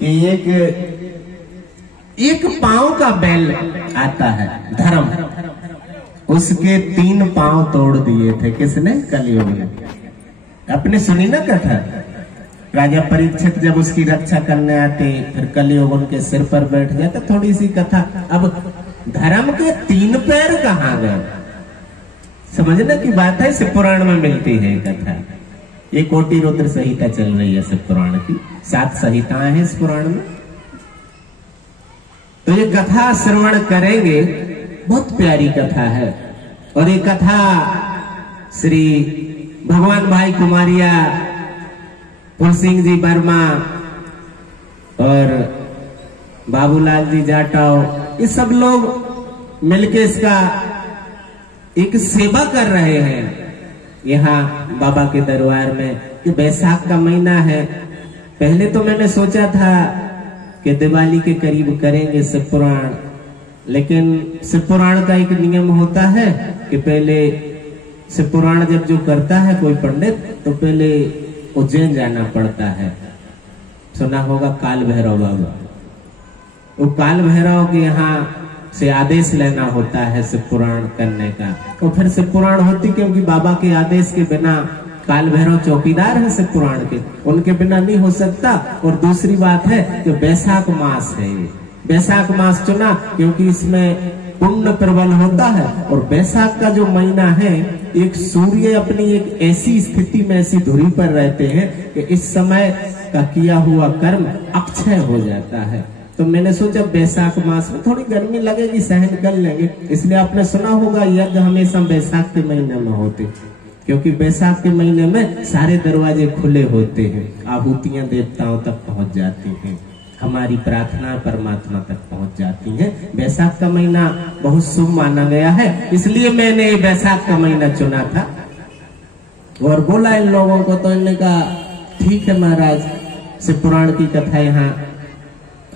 कि एक पांव का बैल आता है धर्म, उसके 3 पांव तोड़ दिए थे किसने? कलियुग में। आपने सुनी ना कथा? राजा परीक्षित जब उसकी रक्षा करने आते, फिर कलियुग उनके सिर पर बैठ गया। तो थोड़ी सी कथा। अब धर्म के 3 पैर कहाँ गए? समझने की बात है। शिव पुराण में मिलती है कथा। ये कोटि रुद्र संहिता चल रही है शिव पुराण की। 7 संहिताएं हैं इस पुराण में। तो ये कथा श्रवण करेंगे, बहुत प्यारी कथा है। और ये कथा श्री भगवान भाई कुमारिया, फुल सिंह जी वर्मा और बाबूलाल जी जाटव, ये सब लोग मिलके इसका एक सेवा कर रहे हैं यहाँ बाबा के दरबार में। कि बैसाख का महीना है। पहले तो मैंने सोचा था कि दिवाली के करीब करेंगे शिव पुराण, लेकिन शिव पुराण का एक नियम होता है कि पहले शिव पुराण जब जो करता है कोई पंडित, तो पहले उज्जैन जाना पड़ता है। सुना होगा काल भैरव बाबा। वो काल भैरव के यहाँ से आदेश लेना होता है शिव पुराण करने का। और फिर शिव पुराण होती, क्योंकि बाबा के आदेश के बिना काल भैरव चौकीदार है शिव पुराण के, उनके बिना नहीं हो सकता। और दूसरी बात है कि बैसाख मास है। बैसाख मास चुना क्योंकि इसमें पुण्य प्रबल होता है। और बैसाख का जो महीना है, एक सूर्य अपनी एक ऐसी स्थिति में, ऐसी धुरी पर रहते हैं कि इस समय का किया हुआ कर्म अक्षय हो जाता है। तो मैंने सोचा बैसाख मास में थोड़ी गर्मी लगेगी, सहन कर लेंगे। इसलिए आपने सुना होगा यज्ञ हमेशा बैसाख के महीने में होते, क्योंकि बैसाख के महीने में सारे दरवाजे खुले होते हैं, आहुतियां देवताओं तक पहुंच जाती हैं, हमारी प्रार्थना परमात्मा तक पहुंच जाती हैं। बैसाख का महीना बहुत शुभ माना गया है, इसलिए मैंने बैसाख का महीना चुना था। और बोला इन लोगों को, तो इन्होंने कहा ठीक है महाराज, शिव पुराण की कथा यहाँ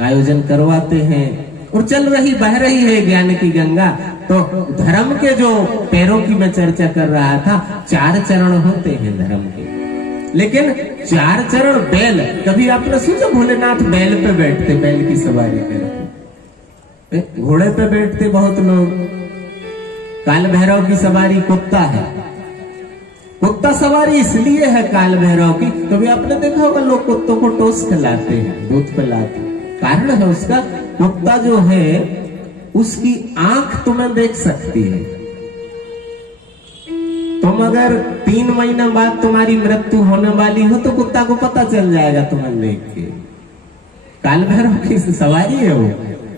आयोजन करवाते हैं। और चल रही बह रही है ज्ञान की गंगा। तो धर्म के जो पैरों की मैं चर्चा कर रहा था, 4 चरण होते हैं धर्म के, लेकिन 4 चरण बैल। कभी आपने सोचा भोलेनाथ बैल पे बैठते, बैल की सवारी करते, घोड़े पे बैठते बहुत लोग। काल भैरव की सवारी कुत्ता है। कुत्ता सवारी इसलिए है काल भैरव की, कभी आपने देखा होगा लोग कुत्तों को टोस खिलाते हैं, दूध पिलाते हैं। कारण है उसका, कुत्ता जो है उसकी आंख तुम्हें देख सकती है। तुम अगर 3 महीने बाद तुम्हारी मृत्यु होने वाली हो तो कुत्ता को पता चल जाएगा तुम्हें देख के। काल भैरव की सवारी है वो,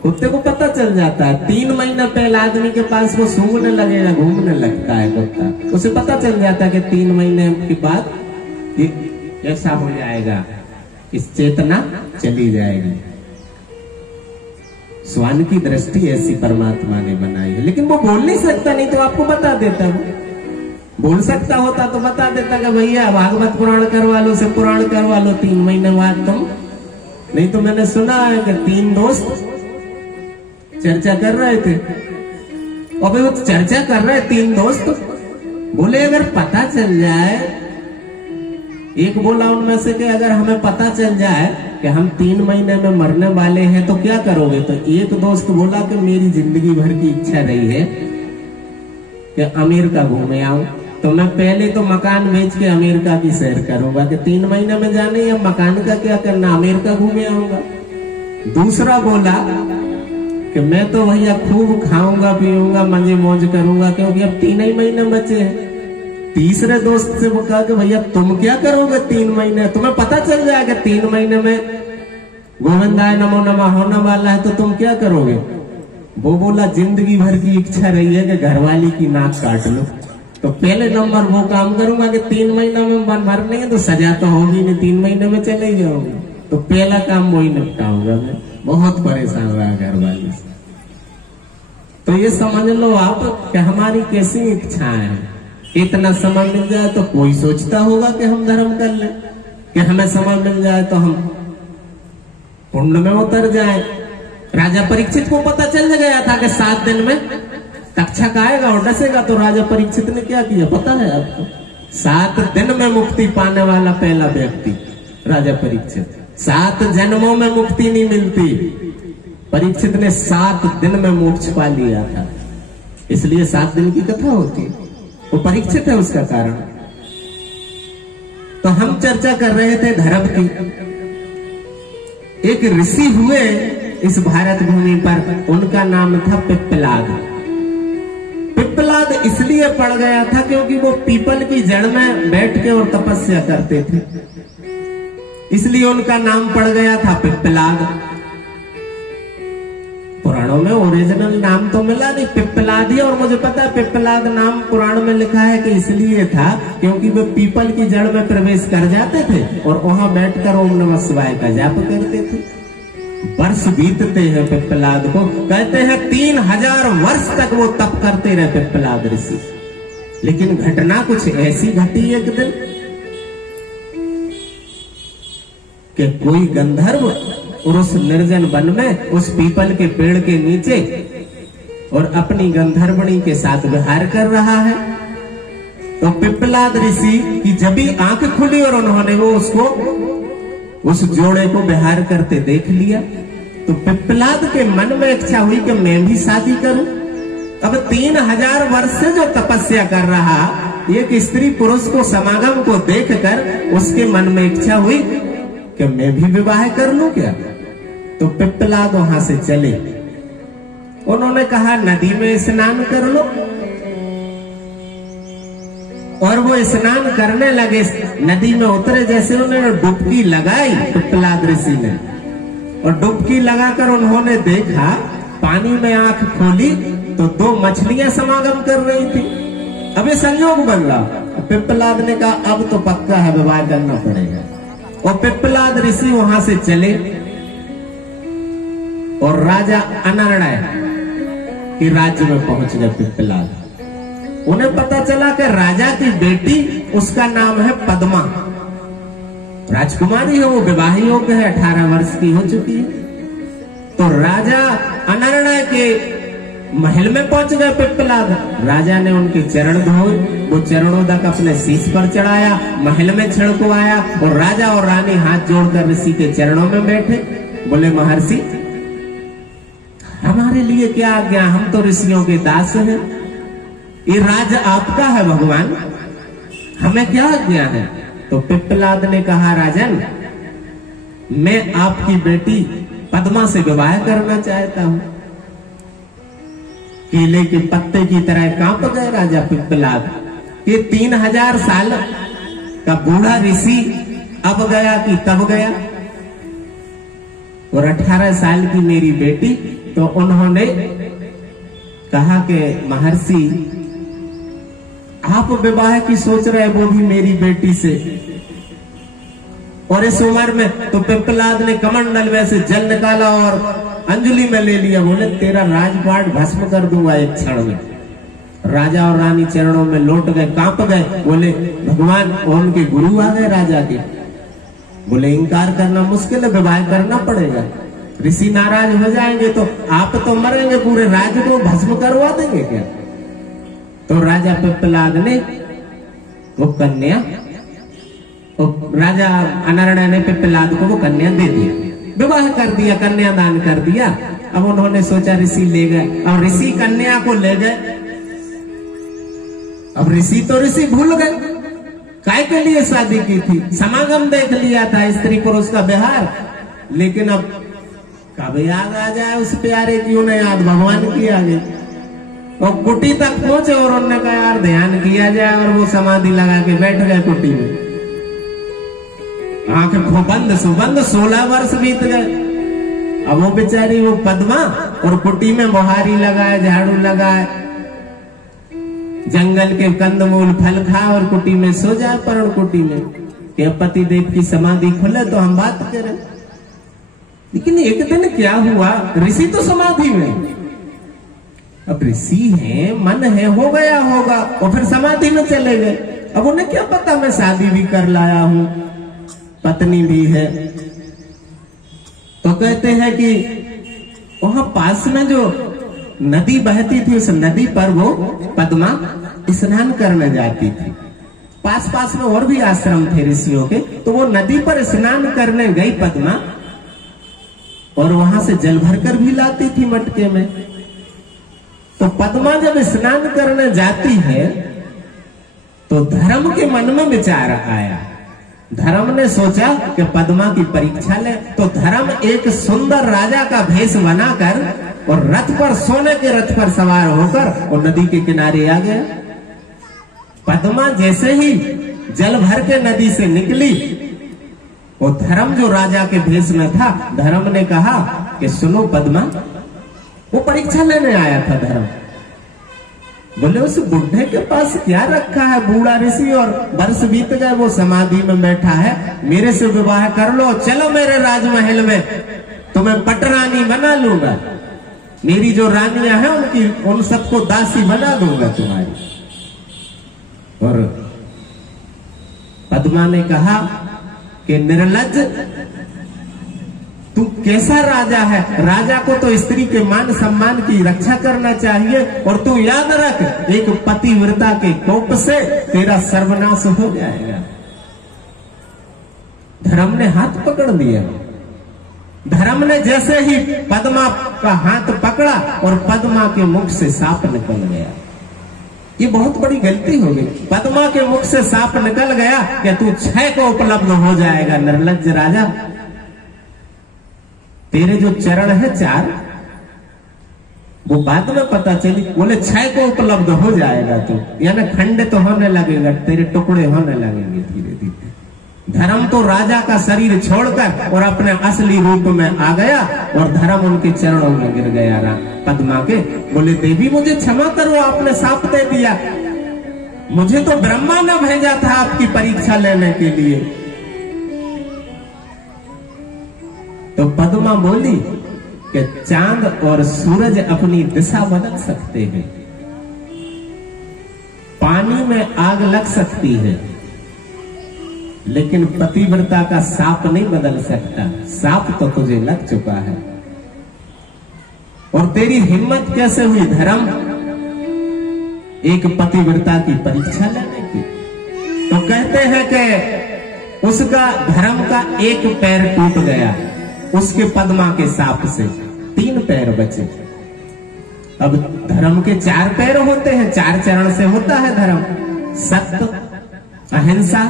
कुत्ते को पता चल जाता है। 3 महीने पहले आदमी के पास वो सूंघने लगेगा, घूमने लगता है कुत्ता, उसे पता चल जाता है कि 3 महीने के बाद ये ऐसा हो जाएगा, इस चेतना चली जाएगी। स्वान की दृष्टि ऐसी परमात्मा ने बनाई है, लेकिन वो बोल नहीं सकता, नहीं तो आपको बता देता। बोल सकता होता तो बता देता कि भैया भागवत पुराण करवा लो, शिव पुराण करवा लो 3 महीने बाद तुम। नहीं तो मैंने सुना है कि 3 दोस्त चर्चा कर रहे थे, और वो चर्चा कर रहे 3 दोस्त बोले अगर पता चल जाए, एक बोला उनमें से कि अगर हमें पता चल जाए कि हम 3 महीने में मरने वाले हैं तो क्या करोगे? तो एक दोस्त बोला कि मेरी जिंदगी भर की इच्छा रही है कि अमेरिका घूमे आऊं, तो मैं पहले तो मकान बेच के अमेरिका की सैर करूंगा। कि 3 महीने में जाने या मकान का क्या करना, अमेरिका घूमे आऊंगा। दूसरा बोला कि मैं तो भैया खूब खाऊंगा पीऊंगा, मजे मौज करूंगा, क्योंकि अब 3 ही महीने बचे हैं। तीसरे दोस्त से वो कहा कि भैया तुम क्या करोगे 3 महीने? तुम्हें पता चल जाएगा 3 महीने में गोविंदाय नमो नमः होने वाला है, तो तुम क्या करोगे? वो बोला जिंदगी भर की इच्छा रही है कि घरवाली की नाक काट लो, तो पहले नंबर वो काम करूंगा कि 3 महीने में मरने है तो सजा तो होगी नहीं, 3 महीने में चले जाऊंगा, तो पहला काम वही निपटाऊंगा। मैं बहुत परेशान रहा घरवाली से। तो ये समझ लो आप कि हमारी कैसी इच्छाएं हैं। इतना समय मिल जाए तो कोई सोचता होगा कि हम धर्म कर लें, कि हमें समय मिल जाए तो हम पुण्य में उतर जाए। राजा परीक्षित को पता चल गया था कि 7 दिन में तक्षक आएगा और डसेगा, तो राजा परीक्षित ने क्या किया पता है आपको? 7 दिन में मुक्ति पाने वाला पहला व्यक्ति राजा परीक्षित। 7 जन्मों में मुक्ति नहीं मिलती। परीक्षित ने 7 दिन में मोक्ष पा लिया था, इसलिए 7 दिन की कथा होती है। वो परीक्षित है उसका कारण। तो हम चर्चा कर रहे थे धर्म की। एक ऋषि हुए इस भारत भूमि पर, उनका नाम था पिप्पलाद। पिप्पलाद इसलिए पड़ गया था क्योंकि वो पीपल की जड़ में बैठ के और तपस्या करते थे, इसलिए उनका नाम पड़ गया था पिप्पलाद। पुराणों में ओरिजिनल नाम तो मिला नहीं, पिप्पलाद ही। और मुझे पता है पिप्पलाद नाम पुराण में लिखा है कि इसलिए था क्योंकि वे पीपल की जड़ में प्रवेश कर जाते थे और वहां बैठकर ओम नमः शिवाय का जाप करते थे। वर्ष बीतते हैं पिप्पलाद को, कहते हैं 3000 वर्ष तक वो तप करते रहे पिप्पलाद ऋषि। लेकिन घटना कुछ ऐसी घटी एक दिन कि कोई गंधर्व और उस निर्जन वन में उस पीपल के पेड़ के नीचे और अपनी गंधर्वणी के साथ विहार कर रहा है। तो पिप्पलाद ऋषि की जब भी आंख खुली और उन्होंने वो उसको उस जोड़े को विहार करते देख लिया, तो पिप्पलाद के मन में इच्छा हुई कि मैं भी शादी करूं। अब 3000 वर्ष से जो तपस्या कर रहा एक स्त्री पुरुष को समागम को देखकर उसके मन में इच्छा हुई कि मैं भी विवाह कर लूं क्या। तो पिप्पलाद वहां से चले, उन्होंने कहा नदी में स्नान कर लो। और वो स्नान करने लगे, नदी में उतरे, जैसे उन्होंने डुबकी लगाई पिप्पलाद ऋषि ने, और डुबकी लगाकर उन्होंने देखा, पानी में आंख खोली तो 2 मछलियां समागम कर रही थी। अब ये संयोग बन रहा। पिप्पलाद ने कहा अब तो पक्का है, विवाह करना पड़ेगा। और पिप्पलाद ऋषि वहां से चले और राजा अनर्णय के राज्य में पहुंच गए पिप्पलाद। उन्हें पता चला कि राजा की बेटी, उसका नाम है पद्मा, राजकुमारी है, वो विवाह योग्य है, 18 वर्ष की हो चुकी है। तो राजा अनर्णय के महल में पहुंच गए पिप्पलाद। राजा ने उनके चरण धोए, वो चरणोदक अपने शीश पर चढ़ाया, महल में छिड़को आया और राजा और रानी हाथ जोड़कर ऋषि के चरणों में बैठे। बोले महर्षि हमारे लिए क्या आज्ञा, हम तो ऋषियों के दास हैं, ये राज आपका है भगवान, हमें क्या आज्ञा है। तो पिप्पलाद ने कहा राजन मैं आपकी बेटी पद्मा से विवाह करना चाहता हूं। केले के पत्ते की तरह कांप गए राजा पिप्पलाद। ये 3000 साल का बूढ़ा ऋषि अब गया कि तब गया, और 18 साल की मेरी बेटी। तो उन्होंने कहा कि महर्षि आप विवाह की सोच रहे, वो भी मेरी बेटी से, और इस उम्र में। तो पिप्पलाद ने कमंडल में से जल निकाला और अंजलि में ले लिया। बोले तेरा राजपाट भस्म कर दूंगा एक क्षण में। राजा और रानी चरणों में लौट गए, कांप गए। बोले भगवान, और उनके गुरु आ गए राजा के। बोले इंकार करना मुश्किल है, विवाह करना पड़ेगा, ऋषि नाराज हो जाएंगे तो आप तो मरेंगे, पूरे राज्य को भस्म करवा देंगे क्या। तो राजा पिप्पलाद ने वो कन्या, राजा अनर्णय ने पिप्पलाद को वो कन्या दे दिया, विवाह कर दिया, कन्यादान कर दिया। अब उन्होंने सोचा ऋषि ले गए, और ऋषि कन्या को ले गए। अब ऋषि तो ऋषि भूल गए काय के लिए शादी की थी, समागम देख लिया था, स्त्री पुरुष का विहार। लेकिन अब कब याद आ जाए उस प्यारे की, उन्हें याद भगवान की आ गई। और कुटी तक पहुंचे और उन्होंने कहा यार ध्यान किया जाए, और वो समाधि लगा के बैठ गए कुटी में, आंखें बंद सुबंद। 16 वर्ष बीत गए। अब वो बेचारी वो पद्मा और कुटी में बुहारी लगाए, झाड़ू लगाए, जंगल के कंदमूल फल खा और कुटी में सो जाए, पर्ण कुटी में, कि पति देव की समाधि खुले तो हम बात करें। लेकिन एक दिन क्या हुआ, ऋषि तो समाधि में, अब ऋषि है, मन है, हो गया होगा, और फिर समाधि में चले गए। अब उन्हें क्या पता मैं शादी भी कर लाया हूं, पत्नी भी है। तो कहते हैं कि वहां पास में जो नदी बहती थी, उस नदी पर वो पद्मा स्नान करने जाती थी। पास पास में और भी आश्रम थे ऋषियों के, तो वो नदी पर स्नान करने गई पद्मा, और वहां से जल भरकर भी लाती थी मटके में। तो पद्मा जब स्नान करने जाती है तो धर्म के मन में विचार आया। धर्म ने सोचा कि पद्मा की परीक्षा ले, तो धर्म एक सुंदर राजा का भेष बनाकर और रथ पर, सोने के रथ पर सवार होकर और नदी के किनारे आ गया। पद्मा जैसे ही जल भर के नदी से निकली, वो धर्म जो राजा के भेष में था, धर्म ने कहा कि सुनो पद्मा, वो परीक्षा लेने आया था धर्म। बोले उस बुढ़े के पास क्या रखा है, बूढ़ा ऋषि और वर्ष बीत गए, वो समाधि में बैठा है, मेरे से विवाह कर लो, चलो मेरे राजमहल में, तुम्हें पटरानी बना लूंगा, मेरी जो रानियां हैं उनकी उन सबको दासी बना दूंगा तुम्हारी। और पद्मा ने कहा कि निर्लज्ज, तू कैसा राजा है, राजा को तो स्त्री के मान सम्मान की रक्षा करना चाहिए, और तू याद रख, एक पतिव्रता के कोप से तेरा सर्वनाश हो जाएगा। धर्म ने हाथ पकड़ लिया। धर्म ने जैसे ही पद्मा का हाथ पकड़ा और पद्मा के मुख से सांप निकल गया। ये बहुत बड़ी गलती हो गई। पद्मा के मुख से सांप निकल गया कि तू 6 को उपलब्ध हो जाएगा निर्लज्ज राजा, तेरे जो चरण है 4, वो बाद में पता चली, बोले 6 को उपलब्ध हो जाएगा तू, यानी खंडित तो होने लगेगा, तेरे टुकड़े होने लगेंगे धीरे धीरे। धर्म तो राजा का शरीर छोड़कर और अपने असली रूप में आ गया और धर्म उनके चरणों में गिर गया पद्मा के। बोले देवी मुझे क्षमा करो, आपने सांप दे दिया, मुझे तो ब्रह्मा ने भेजा था आपकी परीक्षा लेने के लिए। तो पद्मा बोली कि चांद और सूरज अपनी दिशा बदल सकते हैं, पानी में आग लग सकती है, लेकिन पतिव्रता का सांप नहीं बदल सकता। सांप तो तुझे लग चुका है, और तेरी हिम्मत कैसे हुई धर्म एक पतिव्रता की परीक्षा लेने की। तो कहते हैं कि उसका धर्म का एक पैर टूट गया उसके पद्मा के सांप से, 3 पैर बचे। अब धर्म के 4 पैर होते हैं, 4 चरण से होता है धर्म, सत्य, अहिंसा,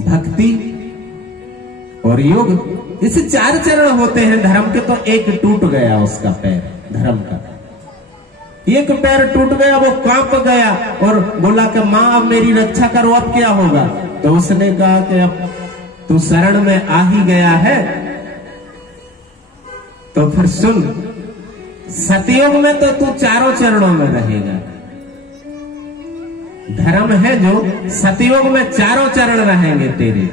भक्ति और योग, इसे 4 चरण होते हैं धर्म के। तो एक टूट गया उसका पैर, धर्म का एक पैर टूट गया, वो कांप गया और बोला कि मां अब मेरी रक्षा करो, अब क्या होगा। तो उसने कहा कि अब तू शरण में आ ही गया है तो फिर सुन, सतयुग में तो तू 4 चरणों में रहेगा। धर्म है जो सतयुग में 4 चरण रहेंगे तेरे,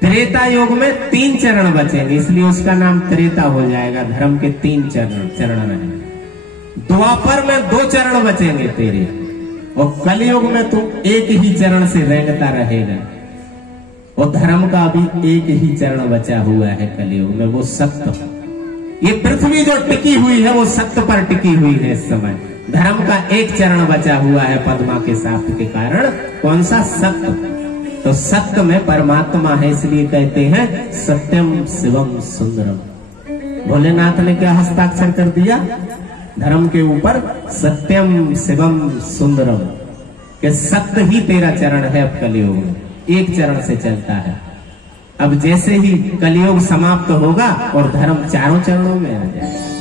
त्रेता युग में 3 चरण बचेंगे, इसलिए उसका नाम त्रेता हो जाएगा। धर्म के 3 चरण रहेंगे। द्वापर में 2 चरण बचेंगे तेरे, और कलयुग में तू एक ही चरण से रेंगता रहेगा। और धर्म का अभी एक ही चरण बचा हुआ है कलयुग में, वो सत्य। ये पृथ्वी जो टिकी हुई है वो सत्य पर टिकी हुई है इस समय। धर्म का एक चरण बचा हुआ है पद्मा के सांप के कारण, कौन सा? सत्य। तो सत्य में परमात्मा है, इसलिए कहते हैं सत्यम शिवम सुंदरम। भोलेनाथ ने क्या हस्ताक्षर कर दिया धर्म के ऊपर? सत्यम शिवम सुंदरम, कि सत्य ही तेरा चरण है। अब कलयुग में एक चरण से चलता है। अब जैसे ही कलयुग समाप्त होगा और धर्म 4 चरणों में आ जाएगा।